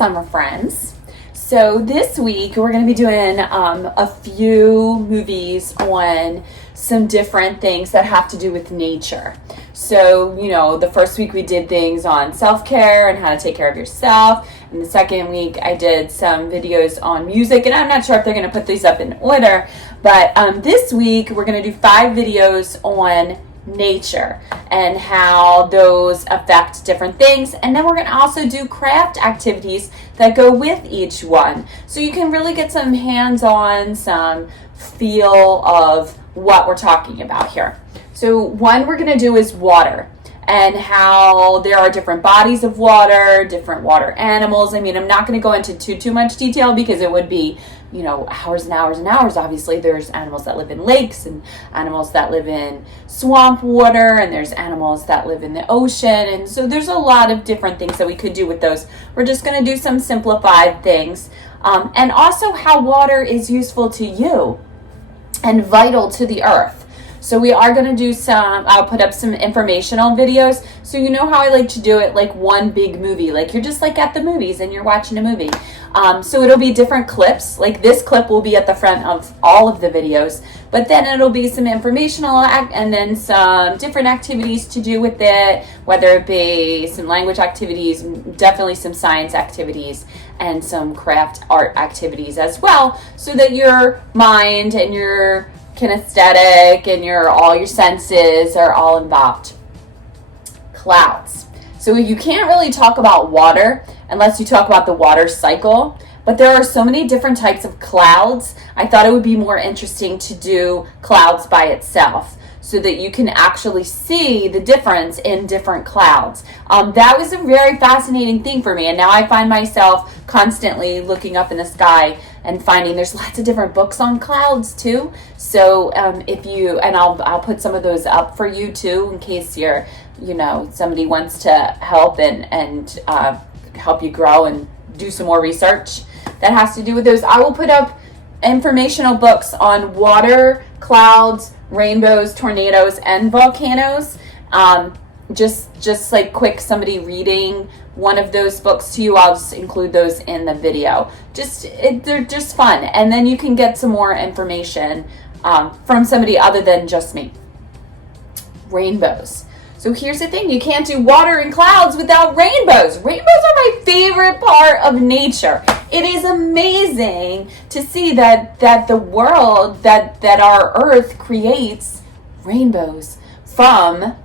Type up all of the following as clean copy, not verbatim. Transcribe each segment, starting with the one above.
summer friends. So this week we're going to be doing a few movies on some different things that have to do with nature. So, the first week we did things on self-care and how to take care of yourself. And the second week I did some videos on music, and I'm not sure if they're going to put these up in order, but this week we're going to do 5 videos on nature and how those affect different things, and then we're going to also do craft activities that go with each one, so you can really get some hands-on, some feel of what we're talking about here. So one we're going to do is water, and how there are different bodies of water, different water animals. I mean, I'm not going to go into too much detail because it would be hours and hours and hours. Obviously, there's animals that live in lakes and animals that live in swamp water, and there's animals that live in the ocean. And so there's a lot of different things that we could do with those. We're just going to do some simplified things. And also how water is useful to you and vital to the earth. So we are going to do I'll put up some informational videos. So you know how I like to do it, like one big movie. Like you're just like at the movies and you're watching a movie. So it'll be different clips. Like this clip will be at the front of all of the videos. But then it'll be some informational and then some different activities to do with it. Whether it be some language activities, definitely some science activities, and some craft art activities as well. So that your mind and your kinesthetic and all your senses are all involved. Clouds. So you can't really talk about water unless you talk about the water cycle, but there are so many different types of clouds. I thought it would be more interesting to do clouds by itself so that you can actually see the difference in different clouds. That was a very fascinating thing for me, and now I find myself constantly looking up in the sky and finding there's lots of different books on clouds too. So I'll put some of those up for you too, in case you're, somebody wants to help and help you grow and do some more research that has to do with those. I will put up informational books on water, clouds, rainbows, tornadoes, and volcanoes. Just like quick somebody reading one of those books to you. I'll just include those in the video. They're just fun, and then you can get some more information from somebody other than just me. Rainbows. So here's the thing, you can't do water and clouds without rainbows. Rainbows are my favorite part of nature. It is amazing to see that the world, that our earth creates rainbows from,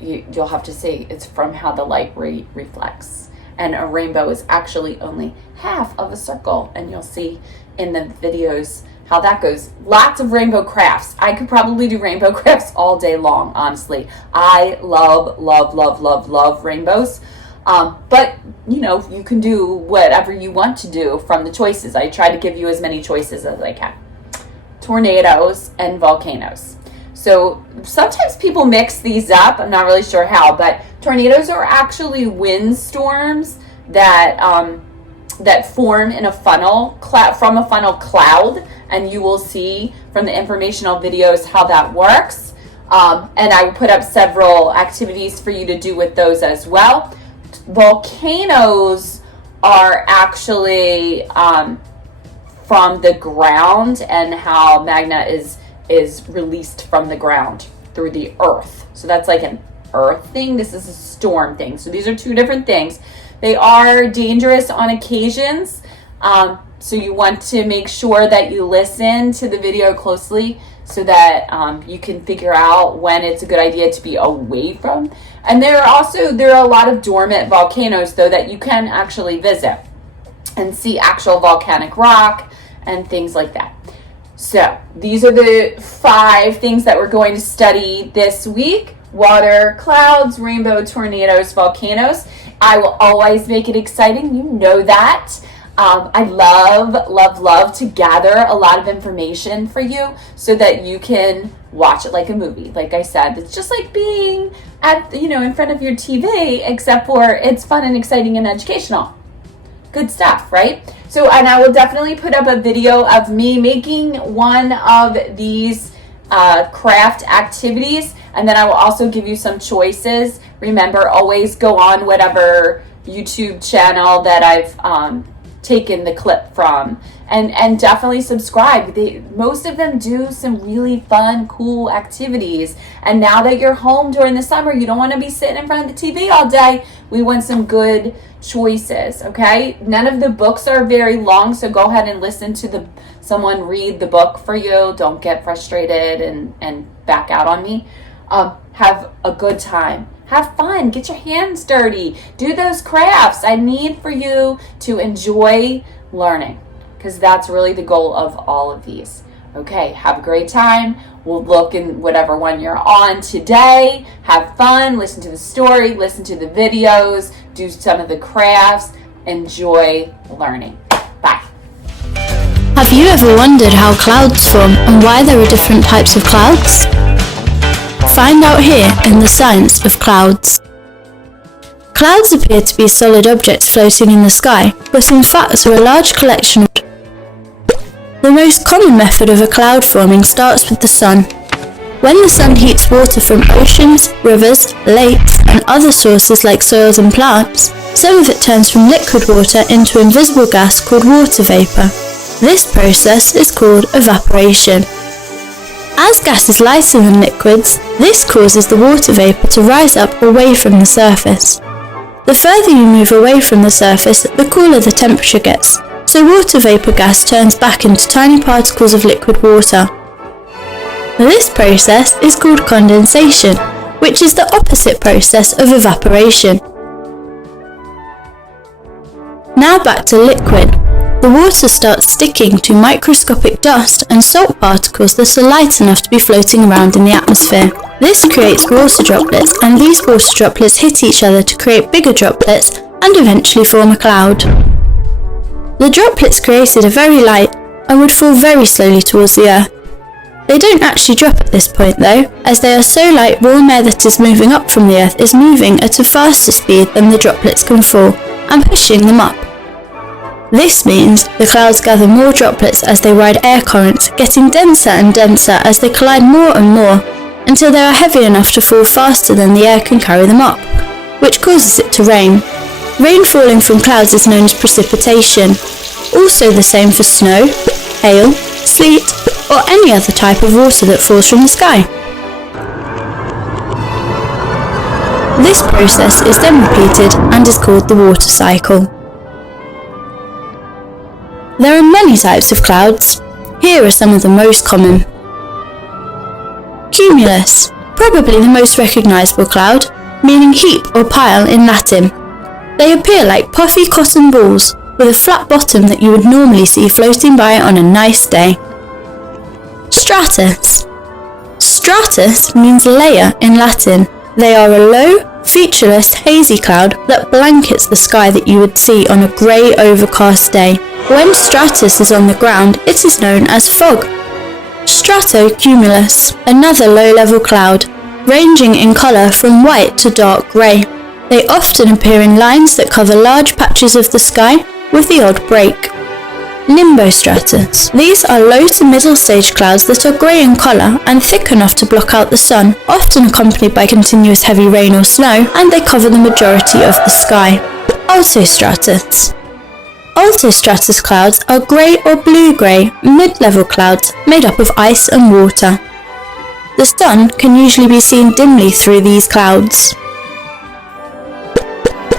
you'll have to see, it's from how the light reflects. And a rainbow is actually only half of a circle, and you'll see in the videos how that goes. Lots of rainbow crafts. I could probably do rainbow crafts all day long, honestly. I love rainbows. But, you can do whatever you want to do from the choices. I try to give you as many choices as I can. Tornadoes and volcanoes. So sometimes people mix these up. I'm not really sure how, but tornadoes are actually windstorms that form in a funnel from a funnel cloud, and you will see from the informational videos how that works. And I will put up several activities for you to do with those as well. Volcanoes are actually from the ground, and how magma is released from the ground through the earth. So that's like an earth thing. This is a storm thing. So these are two different things. They are dangerous on occasions. So you want to make sure that you listen to the video closely so that you can figure out when it's a good idea to be away from. And there are a lot of dormant volcanoes, though, that you can actually visit and see actual volcanic rock and things like that. So these are the 5 things that we're going to study this week: water, clouds, rainbow, tornadoes, volcanoes. I will always make it exciting. You know that. I love to gather a lot of information for you so that you can watch it like a movie. Like I said, it's just like being in front of your TV, except for it's fun and exciting and educational. Good stuff, right? So, and I will definitely put up a video of me making one of these craft activities, and then I will also give you some choices. Remember, always go on whatever YouTube channel that I've taken the clip from, and definitely subscribe. Most of them do some really fun, cool activities. And now that you're home during the summer, you don't want to be sitting in front of the TV all day. We want some good choices, okay? None of the books are very long, so go ahead and listen to someone read the book for you. Don't get frustrated and back out on me. Have a good time. Have fun. Get your hands dirty. Do those crafts. I need for you to enjoy learning, because that's really the goal of all of these. Okay, have a great time. We'll look in whatever one you're on today. Have fun. Listen to the story. Listen to the videos. Do some of the crafts. Enjoy learning. Bye. Have you ever wondered how clouds form and why there are different types of clouds? Find out here in the science of clouds. Clouds appear to be solid objects floating in the sky, but in fact are a large collection of... The most common method of a cloud forming starts with the sun. When the sun heats water from oceans, rivers, lakes, and other sources like soils and plants, some of it turns from liquid water into invisible gas called water vapor. This process is called evaporation. As gas is lighter than liquids, this causes the water vapor to rise up away from the surface. The further you move away from the surface, the cooler the temperature gets, so water vapor gas turns back into tiny particles of liquid water. This process is called condensation, which is the opposite process of evaporation. Now back to liquid. The water starts sticking to microscopic dust and salt particles that are light enough to be floating around in the atmosphere. This creates water droplets, and these water droplets hit each other to create bigger droplets and eventually form a cloud. The droplets created are very light and would fall very slowly towards the earth. They don't actually drop at this point though, as they are so light warm air that is moving up from the earth is moving at a faster speed than the droplets can fall and pushing them up. This means the clouds gather more droplets as they ride air currents, getting denser and denser as they collide more and more, until they are heavy enough to fall faster than the air can carry them up, which causes it to rain. Rain falling from clouds is known as precipitation, also the same for snow, hail, sleet, or any other type of water that falls from the sky. This process is then repeated and is called the water cycle. There are many types of clouds. Here are some of the most common. Cumulus, probably the most recognisable cloud, meaning heap or pile in Latin. They appear like puffy cotton balls with a flat bottom that you would normally see floating by on a nice day. Stratus. Stratus means layer in Latin. They are a low, featureless, hazy cloud that blankets the sky that you would see on a grey, overcast day. When stratus is on the ground, it is known as fog. Stratocumulus, another low-level cloud, ranging in colour from white to dark grey. They often appear in lines that cover large patches of the sky, with the odd break. Nimbostratus. These are low to middle stage clouds that are grey in colour and thick enough to block out the sun, often accompanied by continuous heavy rain or snow, and they cover the majority of the sky. Altostratus. Altostratus clouds are grey or blue-grey, mid-level clouds made up of ice and water. The sun can usually be seen dimly through these clouds.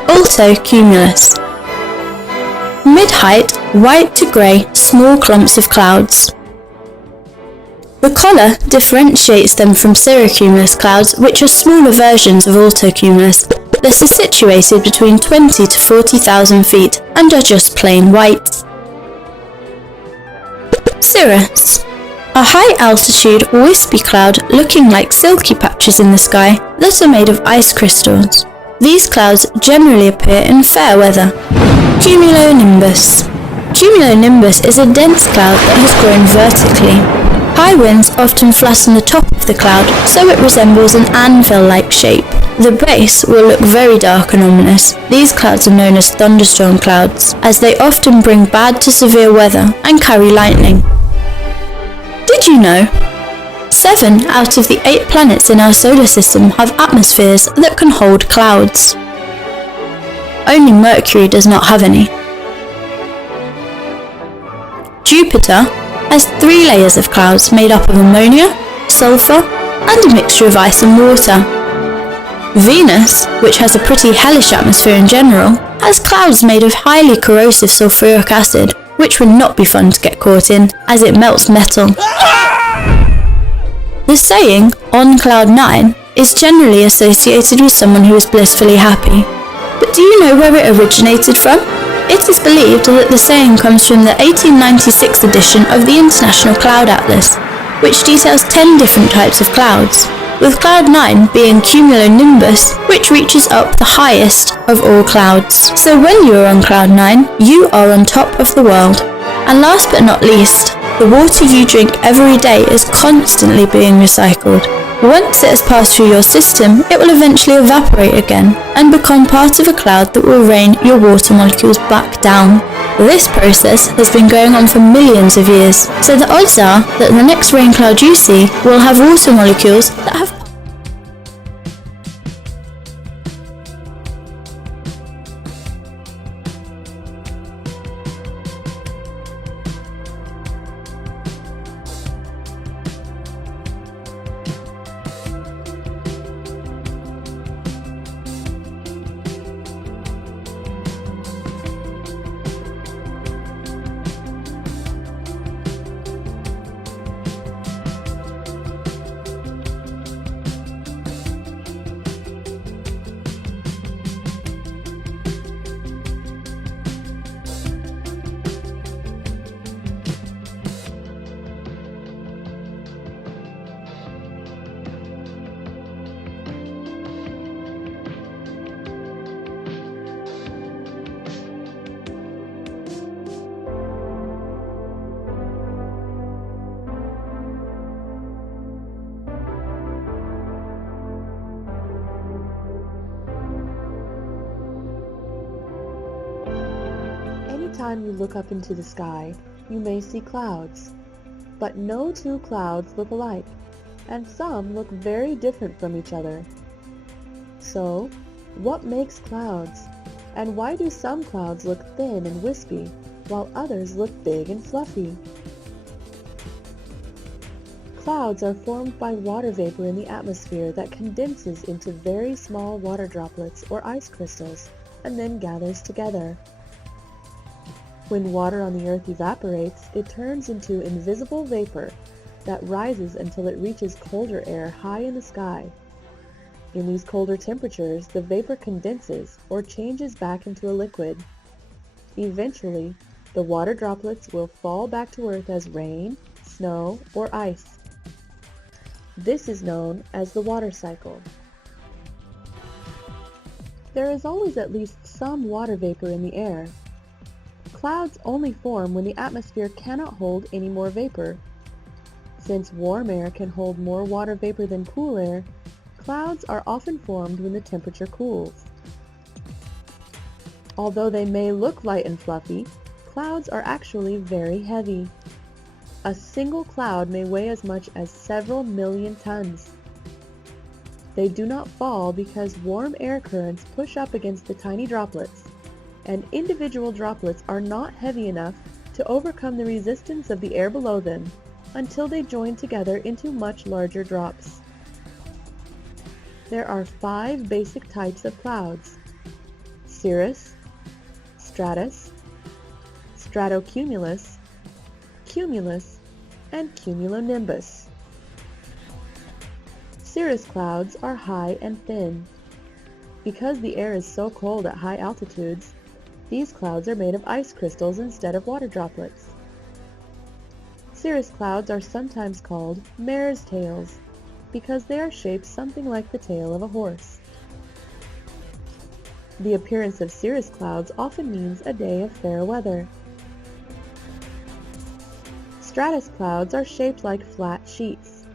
Altocumulus. Mid-height, white to grey, small clumps of clouds. The colour differentiates them from cirrocumulus clouds, which are smaller versions of altocumulus that are situated between 20 to 40,000 feet and are just plain white. Cirrus. A high-altitude, wispy cloud looking like silky patches in the sky that are made of ice crystals. These clouds generally appear in fair weather. Cumulonimbus. Cumulonimbus is a dense cloud that has grown vertically. High winds often flatten the top of the cloud, so it resembles an anvil-like shape. The base will look very dark and ominous. These clouds are known as thunderstorm clouds, as they often bring bad to severe weather and carry lightning. Did you know? 7 out of the 8 planets in our solar system have atmospheres that can hold clouds. Only Mercury does not have any. Jupiter has 3 layers of clouds made up of ammonia, sulfur, and a mixture of ice and water. Venus, which has a pretty hellish atmosphere in general, has clouds made of highly corrosive sulfuric acid, which would not be fun to get caught in, as it melts metal. The saying, "on cloud 9", is generally associated with someone who is blissfully happy. But do you know where it originated from? It is believed that the saying comes from the 1896 edition of the International Cloud Atlas, which details 10 different types of clouds, with cloud 9 being cumulonimbus, which reaches up the highest of all clouds. So when you are on cloud 9, you are on top of the world. And last but not least, the water you drink every day is constantly being recycled. Once it has passed through your system, it will eventually evaporate again and become part of a cloud that will rain your water molecules back down. This process has been going on for millions of years, so the odds are that the next rain cloud you see will have water molecules that have Anytime you look up into the sky, you may see clouds. But no two clouds look alike, and some look very different from each other. So, what makes clouds? And why do some clouds look thin and wispy, while others look big and fluffy? Clouds are formed by water vapor in the atmosphere that condenses into very small water droplets or ice crystals, and then gathers together. When water on the earth evaporates, it turns into invisible vapor that rises until it reaches colder air high in the sky. In these colder temperatures, the vapor condenses or changes back into a liquid. Eventually, the water droplets will fall back to earth as rain, snow, or ice. This is known as the water cycle. There is always at least some water vapor in the air. Clouds only form when the atmosphere cannot hold any more vapor. Since warm air can hold more water vapor than cool air, clouds are often formed when the temperature cools. Although they may look light and fluffy, clouds are actually very heavy. A single cloud may weigh as much as several million tons. They do not fall because warm air currents push up against the tiny droplets, and individual droplets are not heavy enough to overcome the resistance of the air below them until they join together into much larger drops. There are 5 basic types of clouds: cirrus, stratus, stratocumulus, cumulus, and cumulonimbus. Cirrus clouds are high and thin. Because the air is so cold at high altitudes, these clouds are made of ice crystals instead of water droplets. Cirrus clouds are sometimes called mare's tails because they are shaped something like the tail of a horse. The appearance of cirrus clouds often means a day of fair weather. Stratus clouds are shaped like flat sheets.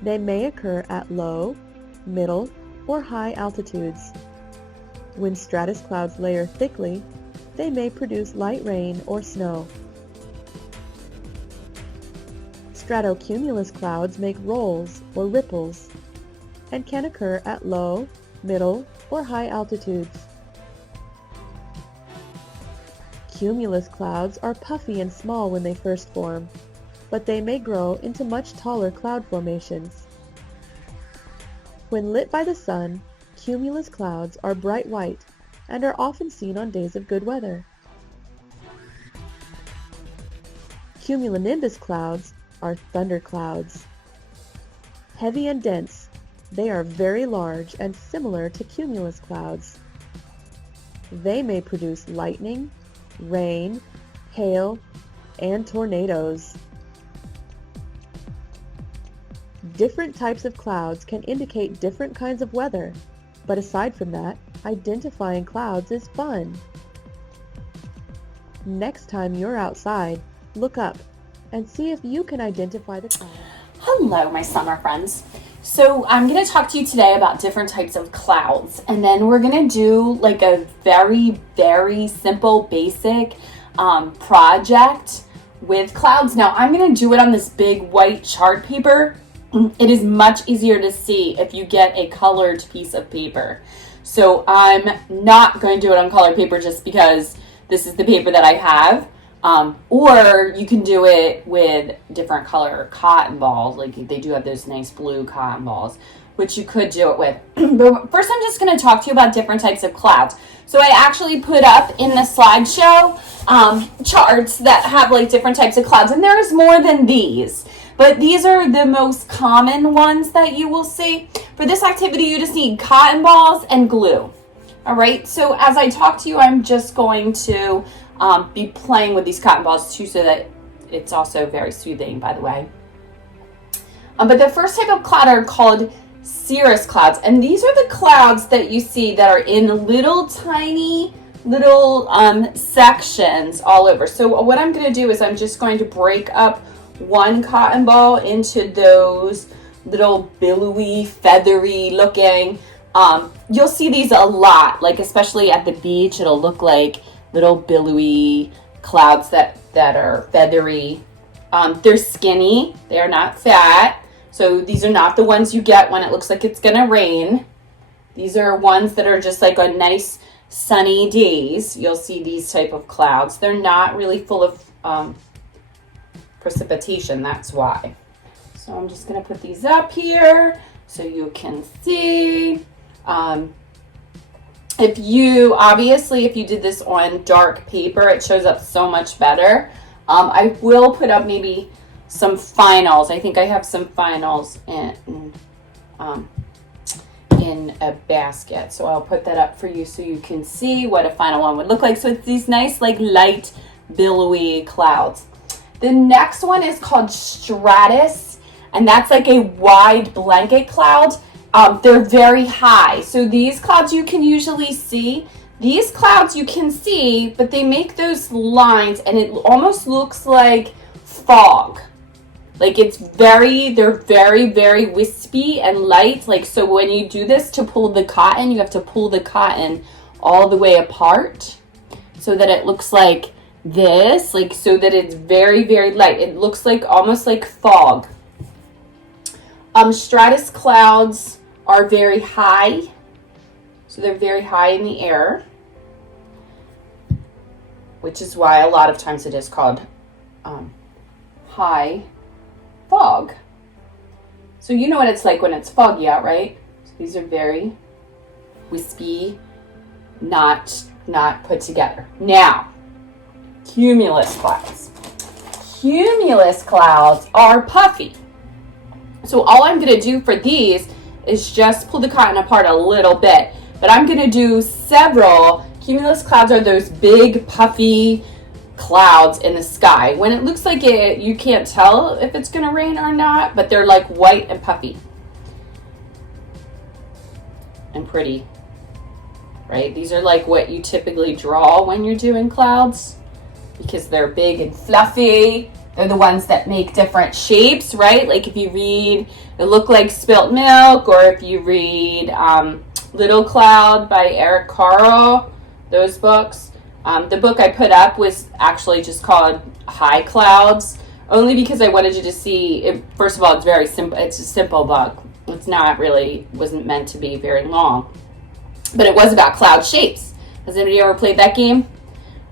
They may occur at low, middle, or high altitudes. When stratus clouds layer thickly, they may produce light rain or snow. Stratocumulus clouds make rolls or ripples and can occur at low, middle, or high altitudes. Cumulus clouds are puffy and small when they first form, but they may grow into much taller cloud formations. When lit by the sun, cumulus clouds are bright white and are often seen on days of good weather. Cumulonimbus clouds are thunderclouds. Heavy and dense, they are very large and similar to cumulus clouds. They may produce lightning, rain, hail, and tornadoes. Different types of clouds can indicate different kinds of weather, but aside from that, identifying clouds is fun. Next time you're outside, look up and see if you can identify the cloud. Hello, my summer friends. So I'm going to talk to you today about different types of clouds, and then we're going to do like a very, very simple, basic project with clouds. Now, I'm going to do it on this big white chart paper. It is much easier to see if you get a colored piece of paper. So I'm not going to do it on colored paper just because this is the paper that I have. Or you can do it with different color cotton balls. Like they do have those nice blue cotton balls, which you could do it with. But first I'm just going to talk to you about different types of clouds. So I actually put up in the slideshow charts that have like different types of clouds. And there's more than these. But these are the most common ones that you will see. For this activity, you just need cotton balls and glue. All right, so as I talk to you, I'm just going to be playing with these cotton balls too, so that it's also very soothing, by the way. But the first type of cloud are called cirrus clouds. And these are the clouds that you see that are in little tiny little sections all over. So what I'm going to do is I'm just going to break up one cotton ball into those little billowy, feathery looking. You'll see these a lot, like especially at the beach. It'll look like little billowy clouds that are feathery. They're skinny. They are not fat. So these are not the ones you get when it looks like it's gonna rain. These are ones that are just like on nice sunny days. You'll see these type of clouds. They're not really full of precipitation, that's why. So I'm just going to put these up here so you can see. If you did this on dark paper, it shows up so much better. I will put up maybe some finals. I think I have some finals in a basket. So I'll put that up for you so you can see what a final one would look like. So it's these nice like light billowy clouds. The next one is called stratus, and that's like a wide blanket cloud. They're very high. So these clouds you can usually see. These clouds you can see, but they make those lines and it almost looks like fog. Like they're very, very wispy and light. Like, so when you do this to pull the cotton, you have to pull the cotton all the way apart so that it looks like this, like so that it's very, very light. It looks like almost like fog. Stratus clouds are very high, so they're very high in the air, which is why a lot of times it is called high fog. So you know what it's like when it's foggy out, right? So these are very wispy, not put together. Now, cumulus clouds. Cumulus clouds are puffy. So all I'm going to do for these is just pull the cotton apart a little bit. But I'm going to do several. Cumulus clouds are those big puffy clouds in the sky. When it looks like it, you can't tell if it's going to rain or not, but they're like white and puffy. And pretty. Right? These are like what you typically draw when you're doing clouds, because they're big and fluffy. They're the ones that make different shapes, right? Like if you read It Look Like Spilt Milk, or if you read Little Cloud by Eric Carle, those books. The book I put up was actually just called High Clouds, only because I wanted you to see it. First of all, it's very simple. It's a simple book. It's not really, wasn't meant to be very long, but it was about cloud shapes. Has anybody ever played that game?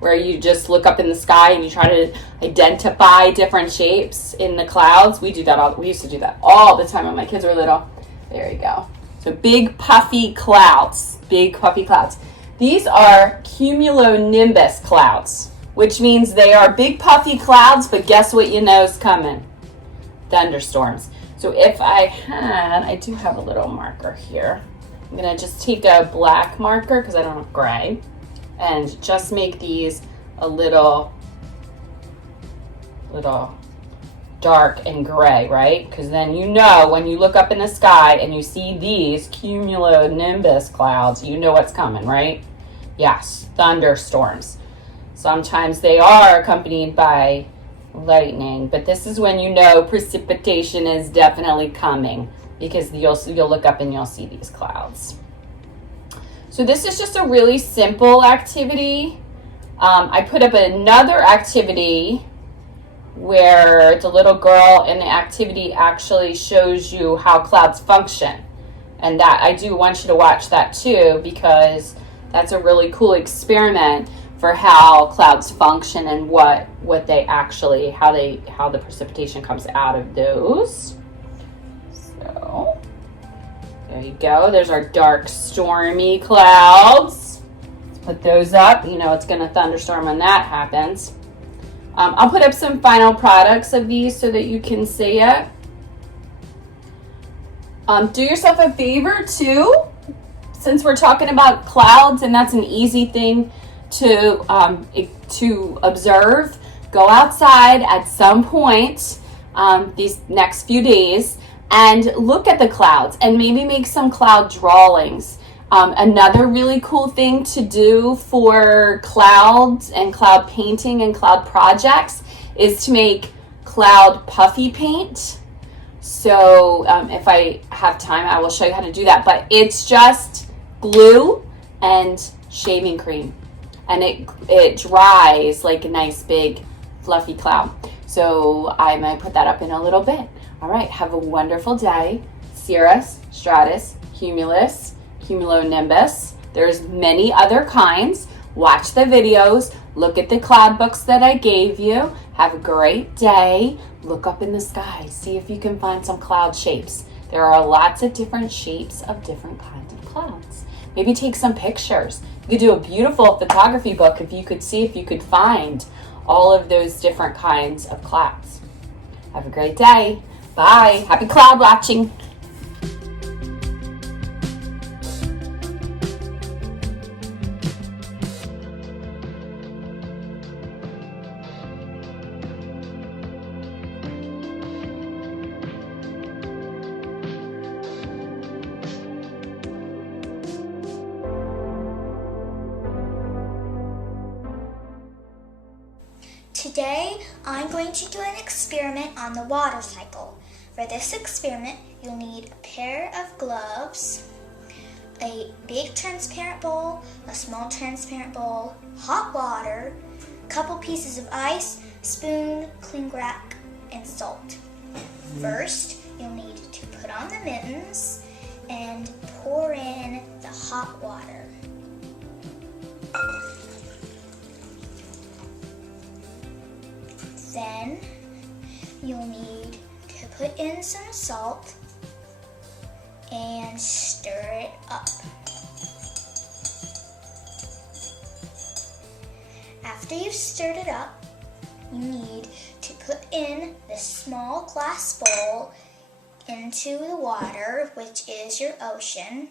where you just look up in the sky and you try to identify different shapes in the clouds. We used to do that all the time when my kids were little. There you go. So big puffy clouds, These are cumulonimbus clouds, which means they are big puffy clouds, but guess what you know is coming? Thunderstorms. So if I do have a little marker here. I'm gonna just take a black marker because I don't have gray and just make these a little dark and gray, right? Because then you know when you look up in the sky and you see these cumulonimbus clouds, you know what's coming, right? Yes, thunderstorms. Sometimes they are accompanied by lightning, but this is when you know precipitation is definitely coming, because you'll look up and you'll see these clouds. So this is just a really simple activity. I put up another activity where the little girl in the activity actually shows you how clouds function. And that I do want you to watch that too, because that's a really cool experiment for how clouds function and what they actually, how the precipitation comes out of those. So there you go. There's our dark, stormy clouds. Let's put those up. You know it's going to thunderstorm when that happens. I'll put up some final products of these so that you can see it. Do yourself a favor too, since we're talking about clouds, and that's an easy thing to observe. Go outside at some point these next few days and look at the clouds and maybe make some cloud drawings. Another really cool thing to do for clouds and cloud painting and cloud projects is to make cloud puffy paint. So if I have time, I will show you how to do that. But it's just glue and shaving cream. And it dries like a nice big fluffy cloud. So I'm going to put that up in a little bit. All right, have a wonderful day. Cirrus, stratus, cumulus, cumulonimbus. There's many other kinds. Watch the videos. Look at the cloud books that I gave you. Have a great day. Look up in the sky. See if you can find some cloud shapes. There are lots of different shapes of different kinds of clouds. Maybe take some pictures. You could do a beautiful photography book if you could see if you could find all of those different kinds of clouds. Have a great day. Bye. Happy cloud watching. Today, I'm going to do an experiment on the water cycle. For this experiment, you'll need a pair of gloves, a big transparent bowl, a small transparent bowl, hot water, a couple pieces of ice, spoon, cling wrap, and salt. First, you'll need to put on the mittens and pour in the hot water. Then you'll need to put in some salt and stir it up. After you've stirred it up, you need to put in the small glass bowl into the water, which is your ocean.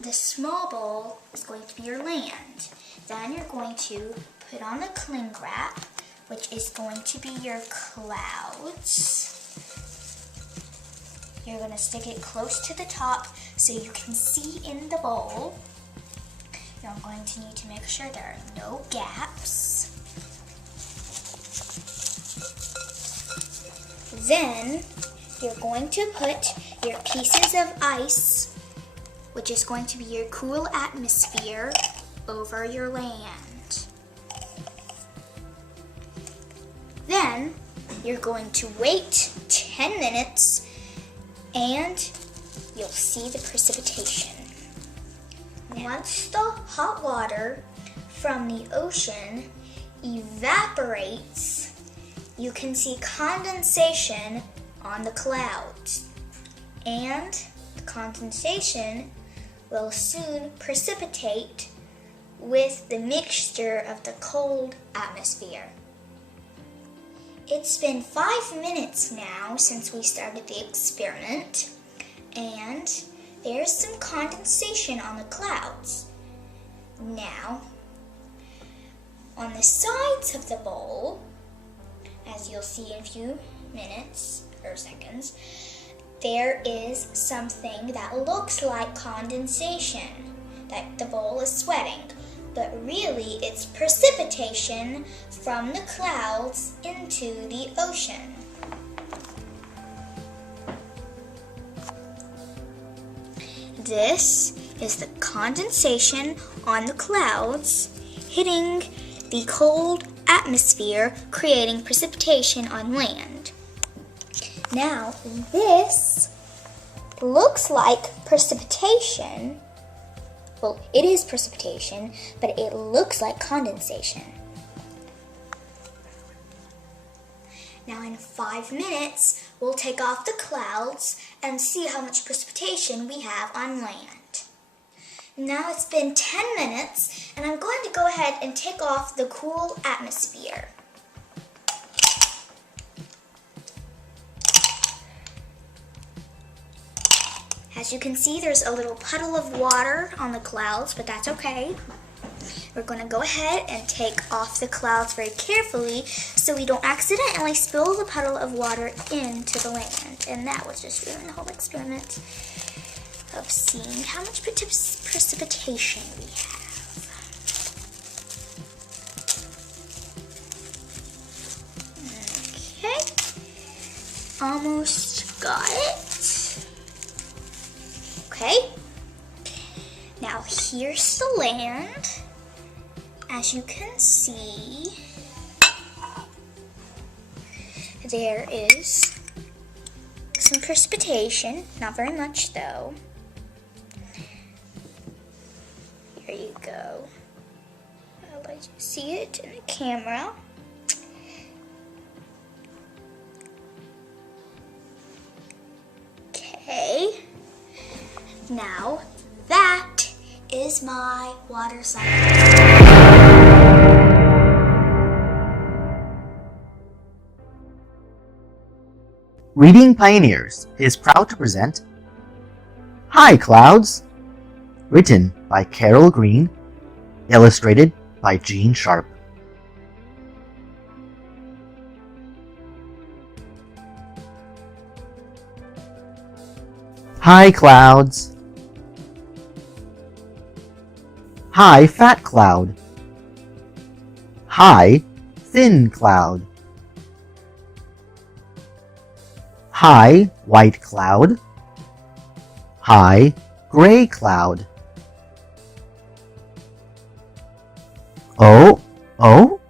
The small bowl is going to be your land. Then you're going to put on the cling wrap, which is going to be your clouds. You're going to stick it close to the top so you can see in the bowl. You're going to need to make sure there are no gaps. Then you're going to put your pieces of ice, which is going to be your cool atmosphere, over your land. Then you're going to wait 10 minutes and you'll see the precipitation. Once the hot water from the ocean evaporates, you can see condensation on the clouds. And the condensation will soon precipitate with the mixture of the cold atmosphere. It's been 5 minutes now since we started the experiment, and there's some condensation on the clouds. Now, on the sides of the bowl, as you'll see in a few minutes or seconds, there is something that looks like condensation, that the bowl is sweating, but really it's precipitation from the clouds into the ocean. This is the condensation on the clouds hitting the cold atmosphere, creating precipitation on land. Now, this looks like precipitation. Well, it is precipitation, but it looks like condensation. Now, in 5 minutes, we'll take off the clouds and see how much precipitation we have on land. Now it's been 10 minutes, and I'm going to go ahead and take off the cool atmosphere. As you can see, there's a little puddle of water on the clouds, but that's okay. We're going to go ahead and take off the clouds very carefully so we don't accidentally spill the puddle of water into the land. And that was just ruining the whole experiment of seeing how much precipitation we have. Okay, almost got it. Okay, now here's the land. As you can see, there is some precipitation, not very much though. Here you go. I'll let you see it in the camera. Okay. Now, that is my water cycle. Reading Pioneers is proud to present Hi Clouds, written by Carol Green, illustrated by Gene Sharp. High clouds. High fat cloud. High thin cloud. High white cloud. High gray cloud. Oh, oh,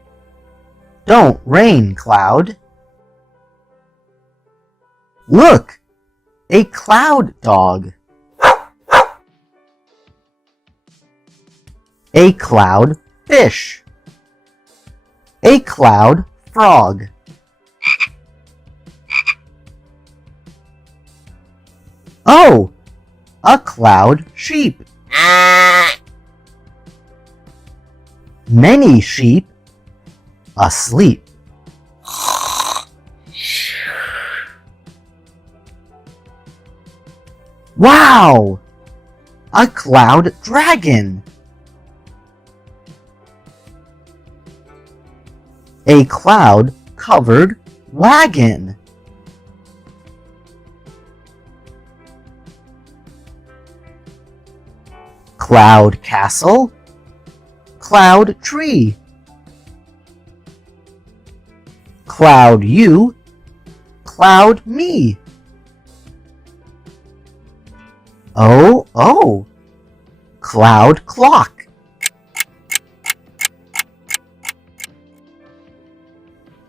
don't rain cloud. Look, a cloud dog. A cloud fish. A cloud frog. Oh, a cloud sheep. Many sheep asleep. Wow! A cloud dragon. A cloud-covered wagon. Cloud castle. Cloud tree. Cloud you. Cloud me. Oh, oh, cloud clock.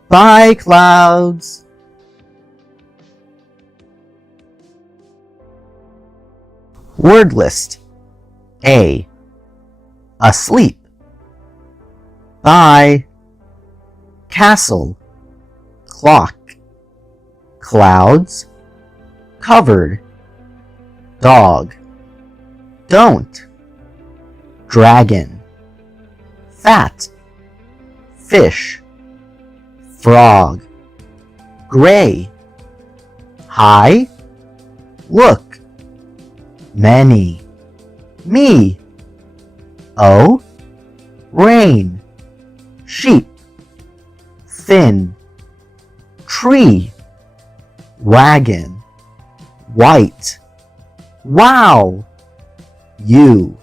Bye, clouds. Word list. A. Asleep. Bye. Castle, clock, clouds, covered, dog, don't, dragon, fat, fish, frog, gray, high, look, many, me, oh, rain, sheep, thin, tree, wagon, white, wow, you.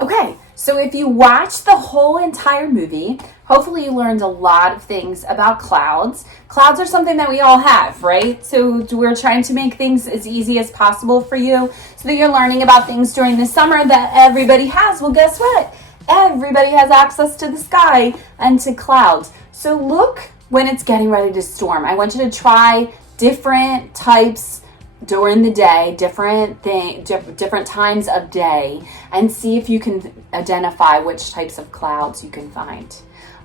Okay, so if you watched the whole entire movie, hopefully you learned a lot of things about clouds. Clouds are something that we all have, right? So we're trying to make things as easy as possible for you so that you're learning about things during the summer that everybody has. Well, guess what? Everybody has access to the sky and to clouds. So look when it's getting ready to storm. I want you to try different types during the day, different times of day, and see if you can identify which types of clouds you can find.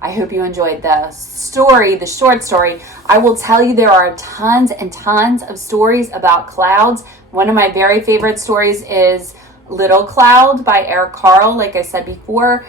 I hope you enjoyed the story, the short story. I will tell you there are tons and tons of stories about clouds. One of my very favorite stories is Little Cloud by Eric Carle. Like I said before,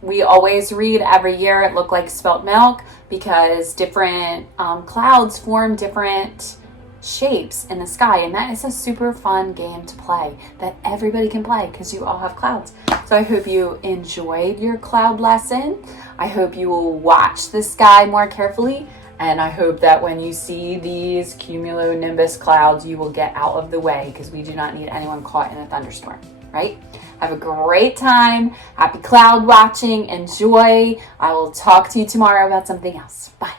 we always read every year It Looked Like Spelt Milk because different clouds form different shapes in the sky, and that is a super fun game to play that everybody can play because you all have clouds. So I hope you enjoyed your cloud lesson. I hope you will watch the sky more carefully, and I hope that when you see these cumulonimbus clouds, you will get out of the way because we do not need anyone caught in a thunderstorm, right? Have a great time. Happy cloud watching. Enjoy. I will talk to you tomorrow about something else. Bye.